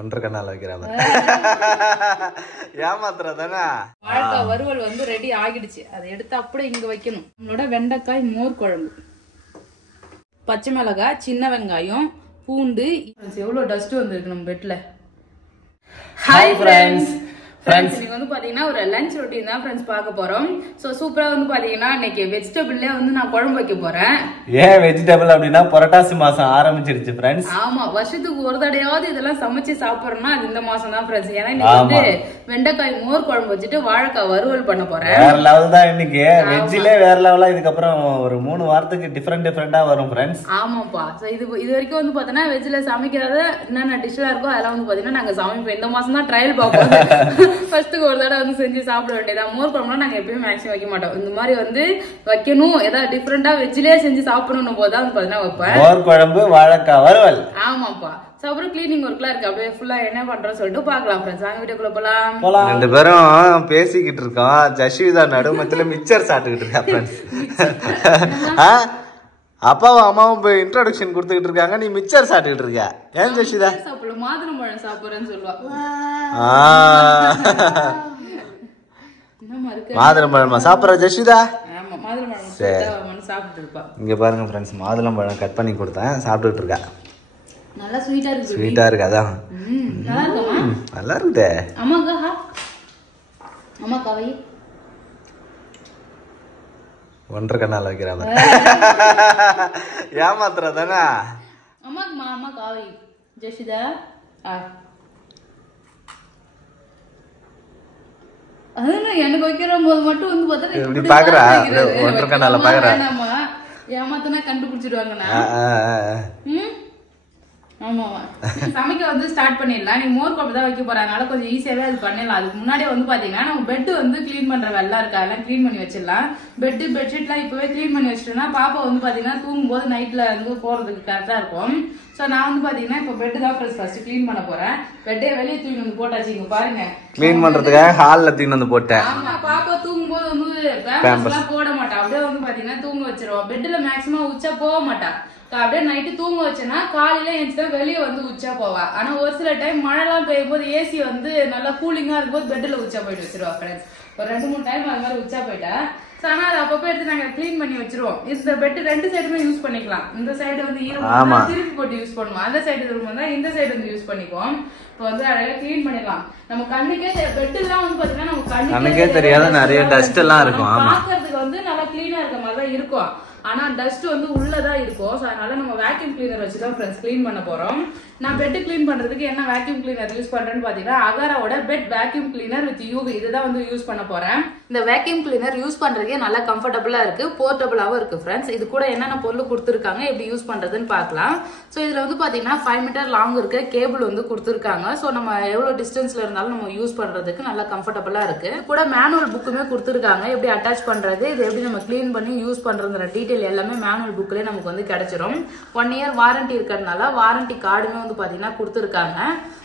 ஒன்றரை கண்ணால வைக்கிறாங்க ஏமாத்துறதானே. வாழைக்காய் வறுவல் வந்து ரெடி ஆகிடுச்சு. அதை எடுத்து அப்படியே இங்க வைக்கணும். நம்மளோட வெண்டைக்காய் மோர் குழம்பு, பச்சை மிளகாய், சின்ன வெங்காயம், பூண்டு. எவ்வளவு டஸ்ட் வந்துருக்கு நம்ம பெட்ல. Hi friends. இன்னைக்கு வந்து பாத்தீங்கன்னா ஒரு லஞ்ச் ரொட்டீன் தான் ஃப்ரெண்ட்ஸ் பார்க்க போறோம். சோ சூப்பரா வந்து பாத்தீங்கன்னா இன்னைக்கு வெஜிடபிள்ல வந்து நான் குழம்பு வைக்க போறேன். ஏன் வெஜிடபிள் அப்படின்னா புரட்டாசி மாசம் ஆரம்பிச்சிருச்சு ஃப்ரெண்ட்ஸ். ஆமா, வருஷத்துக்கு ஒரு தடையாவது இதெல்லாம் சமைச்சு சாப்பிடறோம்னா அது இந்த மாசம் தான் ஃப்ரெண்ட்ஸ். ஏன்னா இன்னைக்கு வந்து வெண்டைக்காய் மோர் குழம்பு வச்சுட்டு வாழைக்காய் வறுவல் பண்ண போறேன். வேற லெவல் தான் இன்னைக்கு. வெஜ்ஜிலே வேற லெவலா. இதுக்கப்புறம் ஒரு 3 வாரத்துக்கு டிஃபரெண்டா வரும் ஃப்ரெண்ட்ஸ். ஆமாப்பா. சோ இது வரைக்கும் வந்து பாத்தீங்கன்னா வெஜ்ல சமைக்கிறத என்னென்ன டிஷ்லாம் இருக்கோ அதெல்லாம் வந்து பாத்தீங்கன்னா நாங்க சமைப்போம். இந்த மாசம் தான் ட்ரையல் பார்ப்போம். ஃபர்ஸ்ட்டுக்கு ஒரு தடவை வந்து செஞ்சு சாப்பிட வேண்டியதான். மோர் குழம்புலாம் நாங்க எப்பயுமே மேக்ஸிமம் வைக்க மாட்டோம். இந்த மாதிரி வந்து வைக்கணும், ஏதாவது டிஃபரெண்டா வெஜ்லயே செஞ்சு சாப்பிடணும் போது தான் வந்து பாத்தீங்கன்னா வைப்பேன். மோர் குழம்பு வாழைக்காய் வறுவல். ஆமாப்பா. சோ அப்புறம் கிளீனிங் ஒர்க்லாம் இருக்கு. அப்படியே ஃபுல்லா என்ன பண்றோம் சொல்லிட்டு பாக்கலாம் ஃப்ரெண்ட்ஸ். வாங்க வீடியோக்குள்ள போலாம். 2 பேரும் பேசிக்கிட்டு இருக்கோம். ஜஸ்விதா நடுமத்துல மிக்சர் சாப்பிட்டுக்கிட்டு இருக்கா ஃப்ரெண்ட்ஸ். அப்பாவும் அம்மாவும் போய் இன்ட்ரோடக்ஷன் கொடுத்துக்கிட்டு இருக்காங்க, நீ மிக்சர் சாப்பிட்டுக்கிட்டு இருக்க. ஏன் ஜஸ்விதா? சாப்பிடல, மாதுளம்பழம் சாப்பிடுறேன்னு சொல்லுவா. மாதுளம்பழமா சாப்பிடுற ஜஸ்விதா? ஆமா, மாதுளம்பழம் சாப்பிட்டு இருப்பா. இங்க பாருங்க ஃப்ரெண்ட்ஸ், மாதுளம்பழம் கட் பண்ணி கொடுத்தேன், சாப்பிட்டுட்டு இருக்கா. நல்லா ஸ்வீட்டா இருக்கு. ஸ்வீட்டா இருக்கு. அதான் நல்லா இருக்குமா? நல்லா இருக்குதே. அம்மாக்கா அம்மா கவை ஒன்றரை கண்ணால வைக்கிறாங்க ஏமாத்துறதானே. அம்மாக்குமா அம்மா காவை ஜெஷிதா. எனக்கு வைக்கிற போது மட்டும் வந்து பார்த்தா பாக்குறா ஒன்றரை கண்ணால பாக்குறா. ஏமாத்தனா கண்டுபிடிச்சிடுவாங்கண்ணா. ஆமாவா. சமைக்க வந்து ஸ்டார்ட் பண்ணிடலாம். நீங்க மோர் குழம்பு தான் வைக்க போறதுனால கொஞ்சம் ஈஸியாவே அது பண்ணிடலாம். அதுக்கு முன்னாடியே வந்து பாத்தீங்கன்னா நம்ம பெட் வந்து கிளீன் பண்ற வெள்ளா இருக்கா, அதெல்லாம் கிளீன் பண்ணி வச்சிடலாம். பெட்ஷீட் எல்லாம் இப்பவே கிளீன் பண்ணி வச்சிட்டோம்னா பாப்பா வந்து பாத்தீங்கன்னா தூங்கும் போது நைட்ல வந்து போறதுக்கு கரெக்டா இருக்கும். சோ நான் வந்து பாத்தீங்கன்னா இப்ப பெட் தான் ஃபர்ஸ்ட் கிளீன் பண்ண போறேன். பெட்டே வெளியே தூக்கி வந்து போட்டாச்சு. இங்க பாருங்க, கிளீன் பண்றதுக்காக ஹால்ல தூக்கி வந்து போட்டேன். ஆமா, பாப்பா தூங்கும் போது வந்து பேம்பர்ஸ் எல்லாம் போட மாட்டா. அப்படியே வந்து பாத்தீங்கன்னா தூங்க வச்சிருவோம். பெட்ல மேக்சிமம் உச்சா போக மாட்டா. அப்படியே நைட்டு தூங்க வச்சேன்னா காலையில எழுந்துதான் வெளியே வந்து உச்சா போவா. ஆனா ஒரு சில டைம் மழை எல்லாம் பெய்யும் போது ஏசி வந்து நல்லா கூலிங்கா இருக்கும்போது பெட்ல உச்சா போயிட்டு வச்சிருவா ஃப்ரெண்ட்ஸ். ஒரு 2-3 டைம் அது மாதிரி உச்சா போயிட்டா. ஆனா அது அப்பப்போ எடுத்து நாங்க கிளீன் பண்ணி வச்சிருவோம். இந்த பெட் 2 சைடுமே யூஸ் பண்ணிக்கலாம். இந்த சைடு வந்து ஈரம் திருப்பி போட்டு யூஸ் பண்ணுவோம், அந்த சைடு இருந்தா இந்த சைடு வந்து யூஸ் பண்ணிக்குவோம். இப்போ வந்து அழகா கிளீன் பண்ணிடலாம். நம்ம கண்ணுக்கே பெட் எல்லாம் வந்து பாத்தீங்கன்னா நம்ம கண்ணுக்கே தெரியாத நிறைய டஸ்ட் எல்லாம் இருக்கும். பாக்குறதுக்கு வந்து நல்லா கிளீனா இருக்க மாதிரி தான் இருக்கும். ஆனா டஸ்ட் வந்து உள்ளதான் இருக்கும். சோ அதனால நம்ம வேக்யூம் கிளீனர் வச்சுதான் ஃப்ரெண்ட்ஸ் கிளீன் பண்ண போறோம். நான் பெட் கிளீன் பண்றதுக்கு என்ன வேக்யூம் கிளீனர் யூஸ் பண்றேன்னு பாத்தீங்கன்னா அகாராவோட bed vacuum cleaner with UV இதுதான் வந்து யூஸ் பண்ண போறேன். இந்த வேக்யூம் கிளீனர் யூஸ் பண்றதுக்கே நல்லா கம்ஃபர்டபுளா இருக்கு, போர்ட்டபிளாவும் இருக்கு ஃப்ரெண்ட்ஸ். இது கூட என்னென்ன பொருள் கொடுத்துருக்காங்க, எப்படி யூஸ் பண்றதுன்னு பாக்கலாம். சோ இதுல வந்து பாத்தீங்கன்னா 5 மீட்டர் லாங் இருக்க கேபிள் வந்து கொடுத்துருக்காங்க. சோ நம்ம எவ்வளவு டிஸ்டன்ஸ்ல இருந்தாலும் நம்ம யூஸ் பண்றதுக்கு நல்லா கம்ஃபர்டபுளா இருக்கு. கூட மேனுவல் புக்குமே கொடுத்துருக்காங்க, எப்படி அட்டாச் பண்றது, இது எப்படி நம்ம கிளீன் பண்ணி யூஸ் பண்றதுன்ற டீடைல் எல்லாமே மேனுவல் புக்லயே நமக்கு வந்து கிடைச்சிரும். 1 இயர் வாரண்டி இருக்கிறதுனால வாரண்டி கார்டுமே வந்து பாத்தீங்கன்னா கொடுத்துருக்காங்க.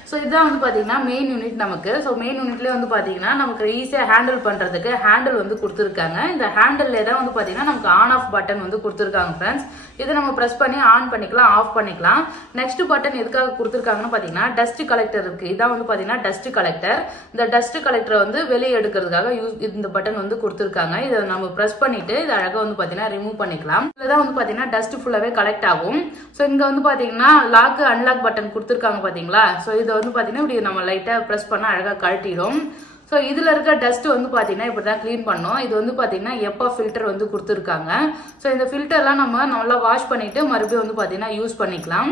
சோ இதான் வந்து பாத்தீங்கன்னா மெயின் யூனிட் நமக்கு. சோ மெயின் யூனிட்லயே வந்து பாத்தீங்கன்னா நமக்கு ஈஸியா ஹேண்டில் பண்றதுக்கு ஹேண்டில் வந்து கொடுத்துருக்காங்க. இந்த ஹேண்டில்ல தான் வந்து பாத்தீங்கன்னா நமக்கு ஆன் ஆஃப் பட்டன் வந்து கொடுத்துருக்காங்க ஃப்ரெண்ட்ஸ். இதை நம்ம பிரஸ் பண்ணி ஆன் பண்ணிக்கலாம், ஆஃப் பண்ணிக்கலாம். நெக்ஸ்ட் பட்டன் எதுக்காக கொடுத்துருக்காங்கன்னு பாத்தீங்கன்னா டஸ்ட் கலெக்டர் இருக்கு. இதான் வந்து பாத்தீங்கன்னா டஸ்ட் கலெக்டர். இந்த டஸ்ட் கலெக்டரை வந்து வெளியே எடுக்கிறதுக்காக இந்த பட்டன் வந்து கொடுத்துருக்காங்க. இதை நம்ம பிரஸ் பண்ணிட்டு இதை அழகா வந்து பாத்தீங்கன்னா ரிமூவ் பண்ணிக்கலாம். இதுதான் வந்து பாத்தீங்கன்னா டஸ்ட் ஃபுல்லாவே கலெக்ட் ஆகும். சோ இங்க வந்து பாத்தீங்கன்னா லாக் அன்லாக் பட்டன் கொடுத்துருக்காங்க பாத்தீங்களா. சோ இதை வந்து பாத்தீங்கன்னா இப்படி நம்ம லைட்டா பிரஸ் பண்ணா அழகா கழட்டிடும். சோ இதுல இருக்க டஸ்ட் வந்து பாத்தீங்கன்னா இப்படிதான் கிளீன் பண்ணோம். இது வந்து பாத்தீங்கன்னா எப்பா ஃபில்டர் வந்து கொடுத்துருக்காங்க. சோ இந்த ஃபில்டர்லாம் நம்ம நல்லா வாஷ் பண்ணிட்டு மறுபடியும் வந்து பாத்தீங்கன்னா யூஸ் பண்ணிக்கலாம்.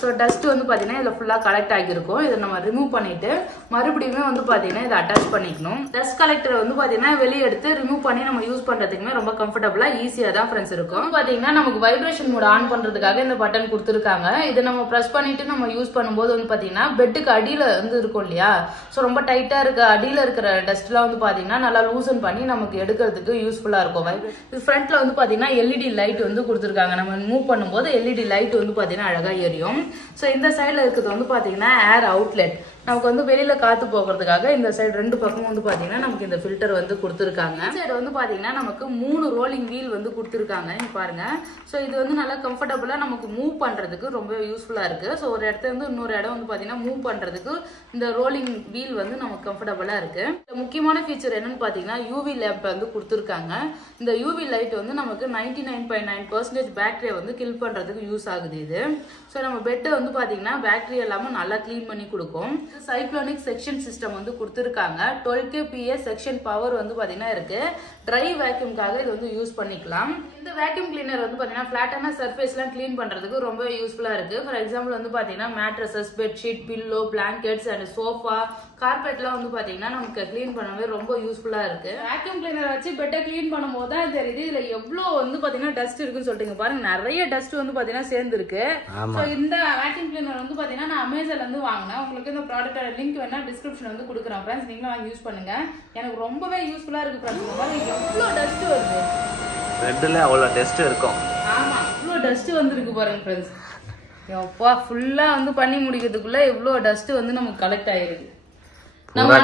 ஸோ டஸ்ட் வந்து பார்த்தீங்கன்னா இதில் ஃபுல்லாக கலெக்ட் ஆகியிருக்கும். இதை நம்ம ரிமூவ் பண்ணிட்டு மறுபடியுமே வந்து பார்த்தீங்கன்னா இதை அட்டாச் பண்ணிக்கணும். டஸ்ட் கலெக்டர் வந்து பார்த்தீங்கன்னா வெளியே எடுத்து ரிமூவ் பண்ணி நம்ம யூஸ் பண்ணுறதுக்குமே ரொம்ப கம்ஃபர்டபுளாக ஈஸியாக தான் ஃப்ரெண்ட்ஸ் இருக்கும். பார்த்தீங்கன்னா நமக்கு வைப்ரேஷன் மோட் ஆன் பண்ணுறதுக்காக இந்த பட்டன் கொடுத்துருக்காங்க. இதை நம்ம ப்ரெஸ் பண்ணிட்டு நம்ம யூஸ் பண்ணும்போது வந்து பார்த்தீங்கன்னா பெட்டுக்கு அடியில் வந்து இருக்கும் இல்லையா. ஸோ ரொம்ப டைட்டாக இருக்க அடியில் இருக்கிற டஸ்ட்லாம் வந்து பார்த்தீங்கன்னா நல்லா லூசன் பண்ணி நமக்கு எடுக்கிறதுக்கு யூஸ்ஃபுல்லாக இருக்கும். இது ஃப்ரண்ட்ல வந்து பார்த்தீங்கன்னா எல்இடி லைட் வந்து கொடுத்துருக்காங்க. நம்ம மூவ் பண்ணும்போது எல்இடி லைட் வந்து பார்த்தீங்கன்னா அழகாக எரியும். சோ இந்த சைடுல இருக்குது வந்து பாத்தீங்கன்னா ஏர் அவுட்லெட். நமக்கு வந்து வெளியில காத்து போகிறதுக்காக இந்த சைடு 2 பக்கம் வந்து பாத்தீங்கன்னா நமக்கு இந்த ஃபில்டர் வந்து கொடுத்துருக்காங்க. இந்த சைடு வந்து பாத்தீங்கன்னா நமக்கு 3 ரோலிங் வீல் வந்து கொடுத்துருக்காங்க. இங்க பாருங்க. ஸோ இது வந்து நல்லா கம்ஃபர்டபுளா நமக்கு மூவ் பண்றதுக்கு ரொம்ப யூஸ்ஃபுல்லா இருக்கு. ஸோ ஒரு இடத்துல இருந்து இன்னொரு இடம் வந்து பாத்தீங்கன்னா மூவ் பண்றதுக்கு இந்த ரோலிங் வீல் வந்து நமக்கு கம்ஃபர்டபுளா இருக்கு. முக்கியமான ஃபீச்சர் என்னன்னு பாத்தீங்கன்னா யூவி லேம்ப் வந்து கொடுத்துருக்காங்க. இந்த யூவி லைட் வந்து நமக்கு 99.9% பேட்டரியை வந்து கில் பண்றதுக்கு யூஸ் ஆகுது இது. ஸோ நம்ம பெட்டை வந்து பாத்தீங்கன்னா பேட்டரி எல்லாமே நல்லா கிளீன் பண்ணி கொடுக்கும். சைக்ளோனிக் செக்ஷன் சிஸ்டம் வந்து கொடுத்துருக்காங்க. 12 kPa செக்ஷன் பவர் வந்து பாத்தீங்கன்னா இருக்கு. ட்ரை வேக்யூம்காக இது வந்து யூஸ் பண்ணிக்கலாம். இந்த வேக்யூம் கிளீனர் வந்து பாத்தீங்கன்னா பிளாட்டான சர்ஃபேஸ்லாம் கிளீன் பண்றதுக்கு ரொம்ப யூஸ்ஃபுல்லா இருக்கு. ஃபார் எக்ஸாம்பிள் வந்து பாத்தீங்கன்னா mattresses, bedsheet, pillow, blankets and sofa, கார்பெட்லாம் வந்து பாத்தீங்கன்னா நமக்கு கிளீன் பண்ணவே ரொம்ப யூஸ்ஃபுல்லா இருக்கு. வேக்யூம் கிளீனர் வச்சு பெட்டை கிளீன் பண்ணும்போது தான் தெரியுது இதுல எவ்வளவு வந்து பாத்தீங்கன்னா டஸ்ட் இருக்குன்னு சொல்லிட்டு பாருங்க. நிறைய டஸ்ட் வந்து பாத்தீங்கன்னா சேர்ந்து இருக்கு. இந்த வேக்யூம் கிளீனர் வந்து பாத்தீங்கன்னா நான் அமேசான்ல இருந்து வாங்கினேன். உங்களுக்கு இந்த ப்ராடக்ட்டோட லிங்க் வேணா டிஸ்கிரிப்ஷன் வந்து கொடுக்குறேன் ஃப்ரெண்ட்ஸ். நீங்களும் வாங்கி யூஸ் பண்ணுங்க. எனக்கு ரொம்பவே யூஸ்ஃபுல்லா இருக்கு ஃப்ரெண்ட்ஸ். பாருங்க எவ்வளவு டஸ்ட் வருது. ரெட்ல அவ்வளவு டஸ்ட் இருக்கும். ஆமா, இவ்வளவு டஸ்ட் வந்திருக்கு பாருங்க ஃப்ரெண்ட்ஸ். எப்பா ஃபுல்லா வந்து பண்ணி முடிக்கிறதுக்குள்ள இவ்வளவு டஸ்ட் வந்து நமக்கு கலெக்ட் ஆயிருக்கு. நம்ம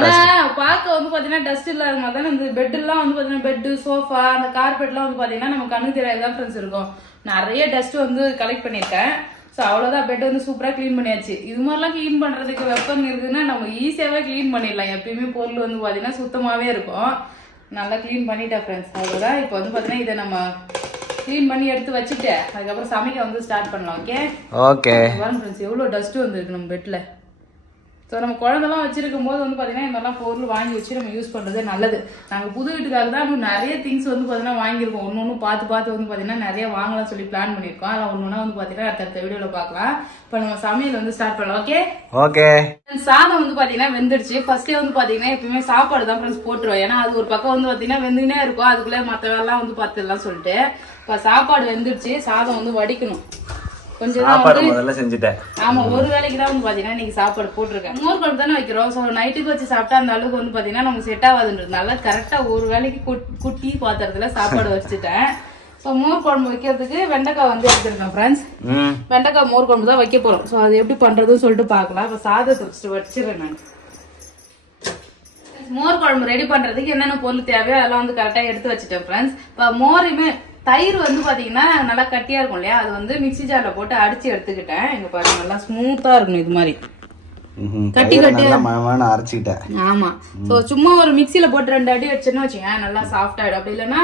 பார்க்க வந்து பாத்தீங்கன்னா டஸ்ட் இல்லாத மாதிரி தான் இந்த பெட் எல்லாம் வந்து பாத்தீங்கன்னா பெட், சோஃபா, அந்த கார்பெட் எல்லாம் வந்து பாத்தீங்கன்னா நம்ம கண்ணுக்கு தெரியாதுதான் ஃப்ரெண்ட்ஸ் இருக்கும். நிறைய டஸ்ட் வந்து கலெக்ட் பண்ணிருக்கேன். ஸோ அவ்வளோதான், பெட் வந்து சூப்பராக க்ளீன் பண்ணியாச்சு. இது மாதிரிலாம் க்ளீன் பண்ணுறதுக்கு வெப்பம் இருக்குதுன்னா நம்ம ஈஸியாகவே க்ளீன் பண்ணிடலாம். எப்பயுமே பொருள் வந்து பார்த்தீங்கன்னா சுத்தமாகவே இருக்கும். நல்லா க்ளீன் பண்ணிட்டேன் ஃப்ரெண்ட்ஸ். அவ்வளோதான். இப்போ வந்து பார்த்தீங்கன்னா இதை நம்ம க்ளீன் பண்ணி எடுத்து வச்சுட்டு அதுக்கப்புறம் சமைக்க வந்து ஸ்டார்ட் பண்ணலாம். ஓகே ஓகே ஃப்ரெண்ட்ஸ், எவ்வளோ டஸ்ட்டு வந்துருக்கு நம்ம பெட்டில். ஸோ நம்ம குழந்தெல்லாம் வச்சிருக்கும் போது வந்து பார்த்தீங்கன்னா இந்த மாதிரிலாம் பொருள் வாங்கி வச்சு நம்ம யூஸ் பண்ணுறது நல்லது. நாங்கள் புது வீட்டுக்காக தான் இன்னும் நிறைய திங்ஸ் வந்து பார்த்தீங்கன்னா வாங்கியிருக்கோம். ஒன்று பார்த்து வந்து பார்த்தீங்கன்னா நிறைய வாங்கலாம் சொல்லி பிளான் பண்ணியிருக்கோம். அதில் ஒன்று வந்து பார்த்தீங்கன்னா அடுத்த வீடியோவில் பார்க்கலாம். இப்போ நம்ம சமையல் வந்து ஸ்டார்ட் பண்ணலாம். Okay okay. சாதம் வந்து பார்த்தீங்கன்னா வெந்துடுச்சு. ஃபர்ஸ்டே வந்து பார்த்தீங்கன்னா எப்பயுமே சாப்பாடு தான் ஃப்ரெண்ட்ஸ் போட்டுருவோம். ஏன்னா அது ஒரு பக்கம் வந்து பார்த்தீங்கன்னா வெந்துனே இருக்கும். அதுக்குள்ளே மற்ற வேலைலாம் வந்து பார்த்துடலாம் சொல்லிட்டு இப்போ சாப்பாடு வெந்துடுச்சு. சாதம் வந்து வடிக்கணும். கொஞ்சம் முதல்ல செஞ்சுட்டேன். ஆமா, ஒரு வேலைக்கு தான் வந்து பாத்தீங்கன்னா இன்னைக்கு சாப்பாடு போட்டிருக்கேன். மோர் குழம்பு தானே வைக்கிறோம். ஸோ நைட்டுக்கு வச்சு சாப்பிட்டா அந்த அளவுக்கு வந்து பாத்தீங்கன்னா நமக்கு செட் ஆகாதுன்றதுனால கரெக்டா ஒரு வேலைக்கு குட்டி பாத்திரத்துல சாப்பாடு வச்சுட்டேன். ஸோ மோர் குழம்பு வைக்கிறதுக்கு வெண்டைக்காய் வந்து எடுத்துருக்கேன் ஃப்ரெண்ட்ஸ். வெண்டைக்காய் மோர் குழம்பு தான் வைக்க போறோம். ஸோ அது எப்படி பண்றதுன்னு சொல்லிட்டு பாக்கலாம். இப்ப சாதத்தை வச்சிருக்கேன் நான். மோர் குழம்பு ரெடி பண்றதுக்கு என்னென்ன பொருள் தேவையோ அதெல்லாம் வந்து கரெக்டா எடுத்து வச்சுட்டேன் ஃப்ரெண்ட்ஸ். இப்ப மோரையுமே தயிர் வந்து பாத்தீங்கன்னா நல்லா கட்டியா இருக்கும் இல்லையா, அது வந்து மிக்சி ஜார்ல போட்டு அடிச்சு எடுத்துக்கிட்டேன். இங்க பாருங்க நல்லா ஸ்மூத்தா இருக்கணும் இது மாதிரி கட்டி கட்டியா அரைச்சிக்கிட்டேன். ஆமா, சோ சும்மா ஒரு மிக்சியில போட்டு 2 அடி அடிச்சோன்னு வச்சுங்க நல்லா சாஃப்ட் ஆயிடும். அப்படி இல்லைன்னா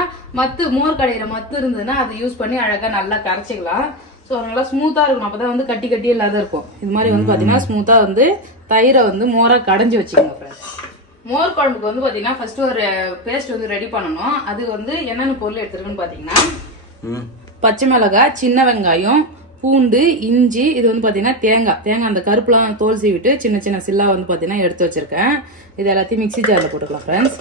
மோர் கடையில மத்து இருந்ததுன்னா அதை யூஸ் பண்ணி அழகா நல்லா கரைச்சிக்கலாம். சோ நல்லா ஸ்மூத்தா இருக்கணும். அப்பதான் வந்து கட்டி கட்டி இல்லாத இருக்கும். இது மாதிரி வந்து பாத்தீங்கன்னா ஸ்மூத்தா வந்து தயிரை வந்து மோரா கடைஞ்சி வச்சுக்கோங்க ஃப்ரெண்ட்ஸ். மோர் குழம்புக்கு வந்து பாத்தீங்கன்னா ஃபர்ஸ்ட் ஒரு பேஸ்ட் வந்து ரெடி பண்ணணும். அது வந்து என்னென்ன பொருள் எடுத்துருக்குன்னு பாத்தீங்கன்னா பச்சை மிளகாய், சின்ன வெங்காயம், பூண்டு, இஞ்சி, இது வந்து பாத்தீங்கன்னா தேங்காய் அந்த கருப்புலாம் தோல் சீவிட்டு சின்ன சின்ன சில்லா வந்து பாத்தீங்கன்னா எடுத்து வச்சிருக்கேன். இது எல்லாத்தையும் மிக்சி ஜார்ல போட்டுக்கலாம் ஃப்ரெண்ட்ஸ்.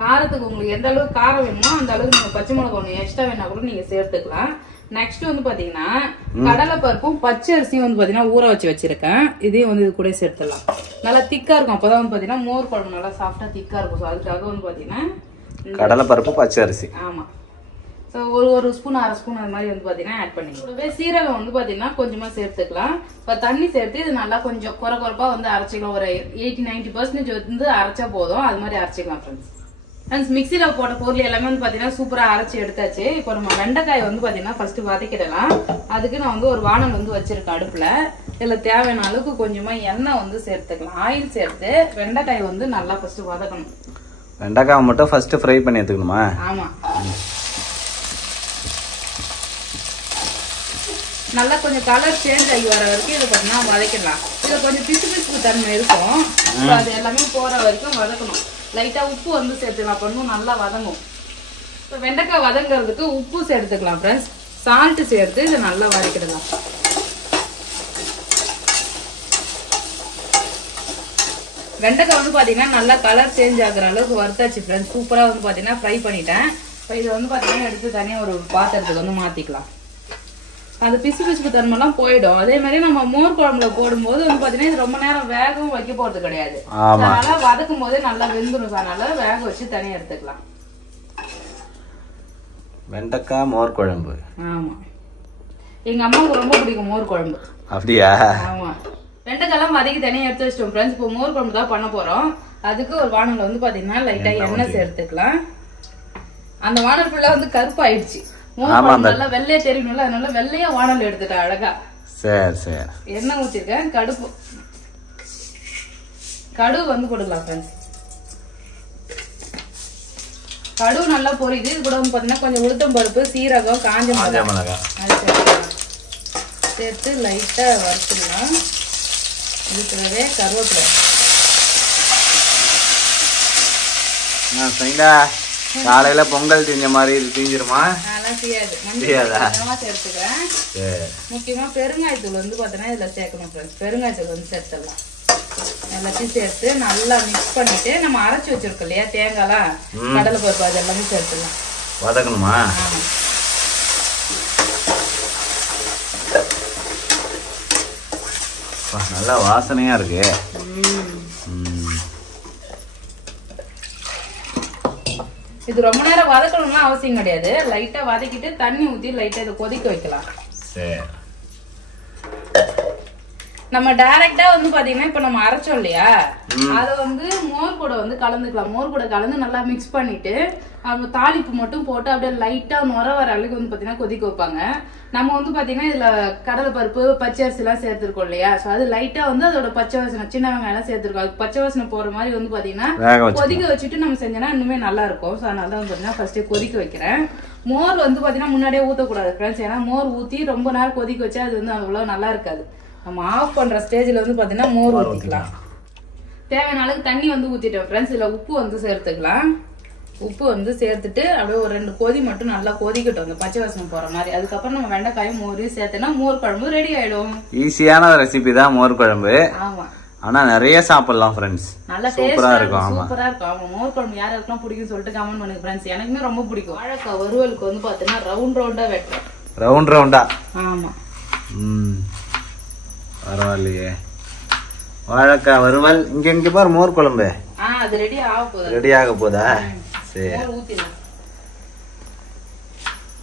காரத்துக்கு உங்களுக்கு எந்த அளவுக்கு காரம் வேணுமோ அந்த அளவுக்கு நீங்க பச்சை மிளகாய் ஒன்று எக்ஸ்ட்ரா வேணா கூட நீங்க சேர்த்துக்கலாம். நெக்ஸ்ட் வந்து பாத்தீங்கன்னா கடலை பருப்பும் பச்சை அரிசியும் வந்து பாத்தீங்கன்னா ஊற வச்சு வச்சிருக்கேன். இதையும் வந்து இது கூட சேர்த்துடலாம். நல்லா திக்கா இருக்கும். அப்பதான் வந்து பாத்தீங்கன்னா மோர் குழம்பு நல்லா சாஃப்டா திக்கா இருக்கும். ஸோ அதுக்காக வந்து பாத்தீங்கன்னா கடலை பருப்பு பச்சை அரிசி. ஆமா, ஸோ ஒரு ஸ்பூன் 1/2 ஸ்பூன் அது மாதிரி வந்து பாத்தீங்கன்னா ஆட் பண்ணிக்கலாம். சீரகம் வந்து பாத்தீங்கன்னா கொஞ்சமா சேர்த்துக்கலாம். இப்போ தண்ணி சேர்த்து இது நல்லா கொஞ்சம் குறைப்பா வந்து அரைச்சிக்கலாம். ஒரு 80-90% வந்து அரைச்சா போதும். அது மாதிரி அரைச்சிக்கலாம் ஃப்ரெண்ட்ஸ். மிக்சியில போட்ட பொருள் எல்லாமே வந்து பாத்தீங்கன்னா சூப்பரா அரைச்சி எடுத்தாச்சு. இப்போ நம்ம வெண்டைக்காய் வந்து பாத்தீங்கன்னா ஃபர்ஸ்ட் வதக்கிடலாம். அதுக்கு நான் வந்து ஒரு வானல் வந்து வச்சிருக்கேன் அடுப்புல. இதுல தேவையான அளவுக்கு கொஞ்சமா எண்ணெய் வந்து சேர்த்துக்கலாம். ஆயில் சேர்த்து வெண்டைக்காய் வந்து நல்லா ஃபர்ஸ்ட் வதக்கணும். வெண்டைக்காய் மட்டும் ஃபர்ஸ்ட் ஃப்ரை பண்ணி எடுத்துக்கணுமா? ஆமா, நல்லா கொஞ்சம் கலர் சேஞ்ச் ஆகி வர வரைக்கும் இதை பாத்தீங்கன்னா வதக்கிடலாம். இதுல கொஞ்சம் பிசு தன்மை இருக்கும். அது எல்லாமே போற வரைக்கும் வதக்கணும். லைட்டா உப்பு வந்து சேர்த்துக்கலாம். பண்ணும் நல்லா வதங்கும். இப்போ வெண்டைக்காய் வதங்கிறதுக்கு உப்பு சேர்த்துக்கலாம் ஃப்ரெண்ட்ஸ். சால்ட் சேர்த்து இதை நல்லா வதக்கிடலாம். வெண்டைக்காய் வந்து பாத்தீங்கன்னா நல்லா கலர் சேஞ்ச் ஆகுற அளவுக்கு வறுத்தாச்சு ஃப்ரெண்ட்ஸ். சூப்பரா வந்து பாத்தீங்கன்னா ஃப்ரை பண்ணிட்டேன். இப்போ இதை வந்து பாத்தீங்கன்னா எடுத்து தனியா ஒரு பாத்திரத்துக்கு வந்து மாத்திக்கலாம். அது பிசு தன்மைலாம் போயிடும். அதே மாதிரி நம்ம மோர் குழம்புல போடும்போது வந்து பாத்தீங்கன்னா இது ரொம்ப நேரம் வேகவும் வைக்க போறது கிடையாது. அதனால வதக்கும் போதே நல்லா வெந்துடும். அதனால வேக வச்சு தனியா எடுத்துக்கலாம். வெண்டைக்காய் மோர் குழம்பு. ஆமா, எங்க அம்மாவுக்கு ரொம்ப பிடிக்கும் மோர் குழம்பு. அப்படியா? ஆமா, வெண்டைக்காய் வதக்கி தனியா எடுத்து வச்சிட்டோம் ஃப்ரெண்ட்ஸ். இப்போ மோர் குழம்பு தான் பண்ண போறோம். அதுக்கு ஒரு வானல்ல வந்து பாத்தீங்கன்னா லைட்டா எண்ணெய் சேர்த்துக்கலாம். அந்த வானல் ஃபுல்லா வந்து கருப்பு ஆயிடுச்சு. மோர் குழம்பு நல்லா வெள்ளையா தெரியணும்ல, அதனால வெள்ளையா வானல் எடுத்துட்டேன் அழகா. சரி சரி. எண்ணெய் ஊத்திருக்கேன். கடுகு வந்து போட்டுக்கலாம் ஃப்ரெண்ட்ஸ். கடுகு நல்லா பொரியுது. இது கூட வந்து பாத்தீங்கன்னா கொஞ்சம் உளுத்தம் பருப்பு, சீரகம், காஞ்ச மிளகாய் சேர்த்து லைட்டா வறுத்துடலாம். இதுக்குள்ளவே கருவேப்பிலை. காலையில பொங்கல் திஞ்ச மாதிரி தீஞ்சிருமா? சேர்த்துக்கிறேன். முக்கியமா பெருங்காயத்தூள் வந்து பாத்தீங்கன்னா இதுல சேர்க்கணும் ஃப்ரெண்ட்ஸ். பெருங்காயத்தூள் வந்து சேர்த்துடலாம். எல்லாத்தையும் சேர்த்து நல்லா மிக்ஸ் பண்ணிட்டு நம்ம அரைச்சு வச்சிருக்கோம் இல்லையா தேங்காய்லாம், கடலை பருப்பு, அது எல்லாமே சேர்த்துடலாம். வதக்கணுமா? நல்லா வாசனையா இருக்கு. இது ரொம்ப நேரம் வதக்கணும்னா அவசியம் கிடையாது. லைட்டா வதக்கிட்டு தண்ணி ஊத்தி லைட்டா இதை கொதிக்க வைக்கலாம். சரி. நம்ம டைரக்டா வந்து பாத்தீங்கன்னா இப்ப நம்ம அரைச்சோம் இல்லையா, அத வந்து மோர் கூட வந்து கலந்துக்கலாம். மோர் கூட கலந்து நல்லா மிக்ஸ் பண்ணிட்டு அவங்க தாளிப்பு மட்டும் போட்டு அப்படியே லைட்டா நுர வர அளவுக்கு வந்து பாத்தீங்கன்னா கொதிக்க வைப்பாங்க. நம்ம வந்து பாத்தீங்கன்னா இதுல கடலை பருப்பு, பச்சை அரிசி எல்லாம் சேர்த்திருக்கோம் இல்லையா, சோ அது லைட்டா வந்து அதோட பச்சை வாசனை, சின்ன வெங்காயம் எல்லாம் சேர்த்திருக்கோம். அது பச்சை வாசனை போற மாதிரி வந்து பாத்தீங்கன்னா கொதிக்க வச்சுட்டு நம்ம செஞ்சோம்னா இன்னுமே நல்லா இருக்கும். சோ அதனால தான் வந்து பாத்தீங்கன்னா ஃபர்ஸ்டே கொதிக்க வைக்கிறேன். மோர் வந்து பாத்தீங்கன்னா முன்னாடியே ஊத்தக்கூடாது ஃப்ரெண்ட்ஸ். ஏன்னா மோர் ஊத்தி ரொம்ப நேரம் கொதிக்க வச்சா அது வந்து அவ்வளவு நல்லா இருக்காது. நம்ம ஆஃப் பண்ற ஸ்டேஜ்ல வந்து பாத்தீங்கன்னா மோர் ஊத்திக்கலாம். தேவையான அளவுக்கு தண்ணி வந்து ஊத்திட்டோம் ஃப்ரெண்ட்ஸ். இதுல உப்பு வந்து சேர்த்துக்கலாம். உப்பு வந்து சேர்த்துட்டு அப்படியே ஒரு 2 கொதி மட்டும் நல்லா கொதிக்கட்டும், அந்த பச்சை வாசனை போற மாதிரி. அதுக்கப்புறம் நம்ம வெண்டைக்காயும் மோரையும் சேர்த்தோம்னா மோர் குழம்பு ரெடி ஆயிடும். ஈஸியான ரெசிபி தான் மோர் குழம்பு. ஆமா, ஆனா நிறைய சாப்பிடலாம் ஃப்ரெண்ட்ஸ். நல்லா சூப்பரா இருக்கும். சூப்பரா இருக்கும். அவங்க மோர் குழம்பு யாருக்கெல்லாம் பிடிக்கும் சொல்லிட்டு கமெண்ட் பண்ணுங்க ஃப்ரெண்ட்ஸ். எனக்குமே ரொம்ப பிடிக்கும். வாழைக்காய் வறுவலுக்கு வந்து பாத்தீங்கன்னா ரவுண்ட் ரவுண்டா வெட்டுறேன். ரவுண்ட் ரவுண்டா? ஆமா. பரவாயில்லையே. வாழைக்காய் வறுவல். இங்க பாரு மோர் குழம்பு. அது ரெடி ஆக போகுது. ரெடி ஆக போதா? சரி,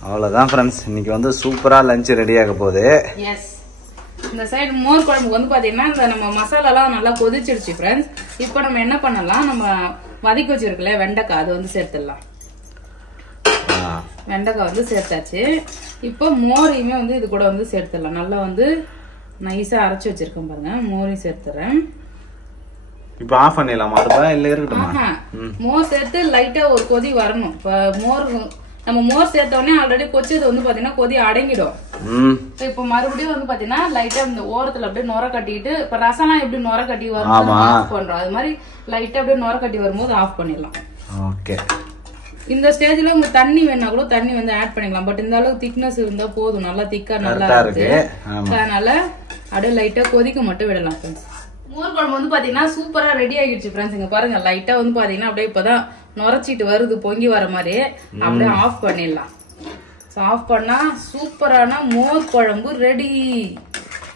அவ்வளவுதான் ஃப்ரெண்ட்ஸ். இன்னைக்கு வந்து சூப்பரா லஞ்ச் ரெடி ஆக போகுது. எஸ். இந்த சைடு மோர் குழம்புக்கு வந்து பாத்தீங்கன்னா இந்த நம்ம மசாலா எல்லாம் நல்லா கொதிச்சிருச்சு ஃப்ரெண்ட்ஸ். இப்போ நம்ம என்ன பண்ணலாம், நம்ம வதக்கி வச்சிருக்கல வெண்டைக்காய், அது வந்து சேர்த்துடலாம். வெண்டைக்காய் வந்து சேர்த்தாச்சு. இப்போ மோரையுமே வந்து இது கூட வந்து சேர்த்துடலாம். நல்லா வந்து நைஸா அரைச்சு வச்சிருக்கேன் பாருங்க, மோரையும் சேர்த்துறேன். இப்ப ஆஃப் பண்ணிடலாமா? அதுப்பா இல்ல இருக்கட்டுமா? மோர் சேர்த்து லைட்டா ஒரு கொதி வரணும். இப்ப நம்ம மோர் சேர்த்த உடனே ஆல்ரெடி கொச்சது வந்து பாத்தீங்கன்னா கொதி அடங்கிடும். இப்ப மறுபடியும் வந்து பாத்தீங்கன்னா லைட்டா இந்த ஓரத்துல அப்படியே நுர கட்டிட்டு, இப்ப ரசம்லாம் எப்படி நுர கட்டி வரும் ஆஃப் பண்றோம், அது மாதிரி லைட்டா அப்படியே நுர கட்டி வரும்போது ஆஃப் பண்ணிடலாம். ஓகே. இந்த ஸ்டேஜ்ல உங்க தண்ணி வேணா கூட தண்ணி வந்து ஆட் பண்ணிக்கலாம். பட் இந்த அளவுக்கு திக்னஸ் இருந்தா போதும், நல்லா திக்கா நல்லா இருக்கு. அதனால அப்படியே லைட்டா கொதிக்க மட்டும் விடலாம் ஃப்ரெண்ட்ஸ். மோர் குழம்பு வந்து பாத்தீங்கன்னா சூப்பரா ரெடி ஆகிடுச்சு ஃப்ரெண்ட்ஸ். இங்க பாருங்க, லைட்டா வந்து பாத்தீங்கன்னா அப்படியே இப்பதான் நுரைச்சிட்டு வருது, பொங்கி வர மாதிரி. அப்படியே ஆஃப் பண்ணிடலாம். ஆஃப் பண்ணா சூப்பரான மோர் குழம்பு ரெடி.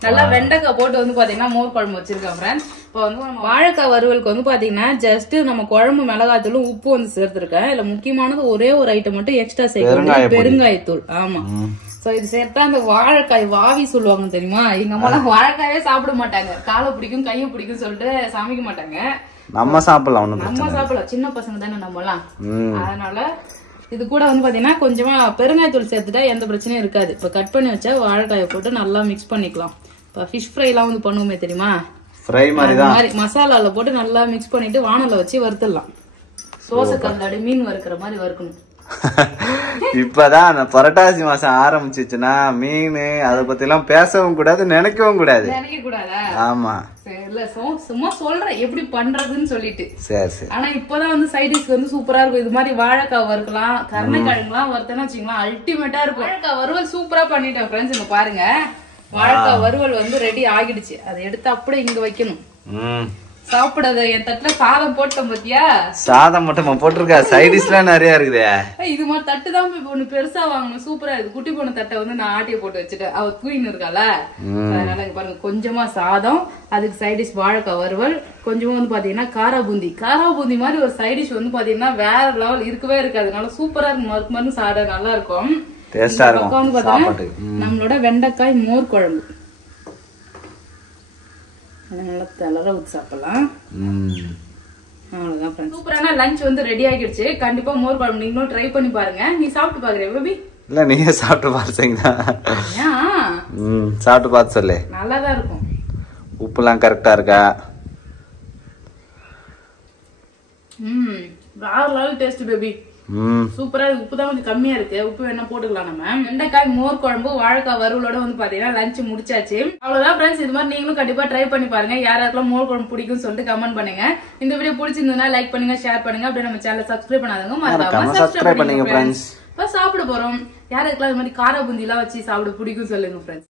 நல்லா வெண்டைக்காய் போட்டு வந்து பாத்தீங்கன்னா மோர் குழம்பு வச்சிருக்கேன் ஃப்ரெண்ட்ஸ். இப்போ வந்து நம்ம வாழைக்காய் வறுவலுக்கு வந்து பாத்தீங்கன்னா ஜஸ்ட் நம்ம குழம்பு மிளகாத்தூளும் உப்பு வந்து சேர்த்திருக்கேன். இதுல முக்கியமானது ஒரே ஒரு ஐட்டம் மட்டும் எக்ஸ்ட்ரா சேர்க்கணும், பெருங்காயத்தூள். ஆமா. சோ இது சேர்த்தா அந்த வாழைக்காய் வாவி சொல்லுவாங்க தெரியுமா, எங்க அம்மா எல்லாம் வாழைக்காயே சாப்பிட மாட்டாங்க. காலை பிடிக்கும் கையை பிடிக்கும் சொல்லிட்டு சமைக்க மாட்டாங்க. நம்ம சாப்பிடலாம், நம்ம சாப்பிடலாம், சின்ன பசங்க தானே நம்ம எல்லாம். அதனால இது கூட வந்து பாத்தீங்கன்னா கொஞ்சமா பெருங்காயத்தூள் சேர்த்துட்டா எந்த பிரச்சனையும் இருக்காது. இப்ப கட் பண்ணி வச்சா வாழைக்காயை போட்டு நல்லா மிக்ஸ் பண்ணிக்கலாம். இப்ப ஃபிஷ் ஃப்ரை எல்லாம் வந்து பண்ணுவோமே தெரியுமா, ஃப்ரை மாதிரி மசாலால போட்டு நல்லா மிக்ஸ் பண்ணிட்டு வானல்ல வச்சு வறுத்துடலாம். தோசை கல்லாடி மீன் வறுக்கிற மாதிரி வறுக்கணும். இப்பதான் புரட்டாசி மாசம் ஆரம்பிச்சிச்சுன்னா மீன் அதை பத்தி எல்லாம் பேசவும் கூடாது, நினைக்கவும் கூடாது. ஆமா, சும்மா சொல்றேன் எப்படி பண்றதுன்னு சொல்லிட்டு. சரி சரி. ஆனா இப்பதான் வந்து சைடிஷ்க்கு வந்து சூப்பரா இருக்கும். இது மாதிரி வாழைக்காய் வறுக்கலாம், கருணைக்கிழங்குலாம் வறுத்தேன்னு வச்சுக்கலாம், அல்டிமேட்டா இருக்கும். வாழைக்காய் வறுவல் சூப்பரா பண்ணிட்டேன் ஃப்ரெண்ட்ஸ். இங்க பாருங்க, வாழைக்காய் வறுவல் வந்து ரெடி ஆகிடுச்சு. அதை எடுத்து அப்படியே இங்க வைக்கணும். சாப்பிடாத என் தட்டுல சாதம் போட்டோம் பாத்தியா? சாதம் மட்டுமா போட்டிருக்கா? சைடிஷ்லாம் நிறைய இருக்குது. இது மாதிரி தட்டு தான் இப்ப ஒண்ணு பெருசா வாங்கணும், சூப்பரா இருக்கு. குட்டி பொண்ணு தட்டை வந்து நான் ஆட்டிய போட்டு வச்சுட்டேன், அவ தூயின்னு இருக்கால. அதனால பாருங்க, கொஞ்சமா சாதம், அதுக்கு சைடிஷ் வாழைக்காய் வறுவல், கொஞ்சமா வந்து பாத்தீங்கன்னா காரா பூந்தி. காரா பூந்தி மாதிரி ஒரு சைடிஷ் வந்து பாத்தீங்கன்னா வேற லெவல் இருக்கவே இருக்காது. அதனால சூப்பரா இருக்கும், மறுக்கு மருந்து சாப்பிட நல்லா இருக்கும். டேஸ்டா இருக்கும். நம்மளோட வெண்டைக்காய் மோர் குழம்பு நல்லா தளர ஊற்றி சாப்பிடலாம். அவ்வளவுதான் ஃப்ரெண்ட்ஸ். சூப்பரான லஞ்ச் வந்து ரெடி ஆகிடுச்சு. கண்டிப்பா மோர் குழம்பு நீங்களும் ட்ரை பண்ணி பாருங்க. நீ சாப்பிட்டு பாக்குறியா பேபி? இல்ல நீங்க சாப்பிட்டு பாருங்க. சாப்பிட்டு பார்த்து சொல்லு. நல்லாதான் இருக்கும். உப்புலாம் கரெக்டா இருக்கா? வேற லெவல் டேஸ்ட் பேபி. சூப்பரா. உப்பு தான் கொஞ்சம் கம்மியா இருக்கு. உப்பு வேணா போட்டுக்கலாம் நம்ம. வெண்டைக்காய் மோர் குழம்பு வாழைக்காய் வறுவலோட வந்து பாத்தீங்கன்னா லஞ்ச் முடிச்சாச்சு. அவ்வளவுதான் ஃப்ரெண்ட்ஸ். இது மாதிரி நீங்களும் கண்டிப்பா ட்ரை பண்ணி பாருங்க. யாராருக்கெல்லாம் மோர் குழம்பு பிடிக்கும் சொல்லிட்டு கமெண்ட் பண்ணுங்க. இந்த வீடியோ பிடிச்சிருந்ததுன்னா லைக் பண்ணுங்க, ஷேர் பண்ணுங்க. அப்படியே நம்ம சேனலை சப்ஸ்கிரைப் பண்ணாதவங்க மறக்காம சப்ஸ்கிரைப் பண்ணுங்க ஃப்ரெண்ட்ஸ். இப்ப சாப்பிட போறோம். யாருக்கெல்லாம் இது மாதிரி கார பூந்தி எல்லாம் வச்சு சாப்பிட பிடிக்கும் சொல்லுங்க ஃப்ரெண்ட்ஸ்.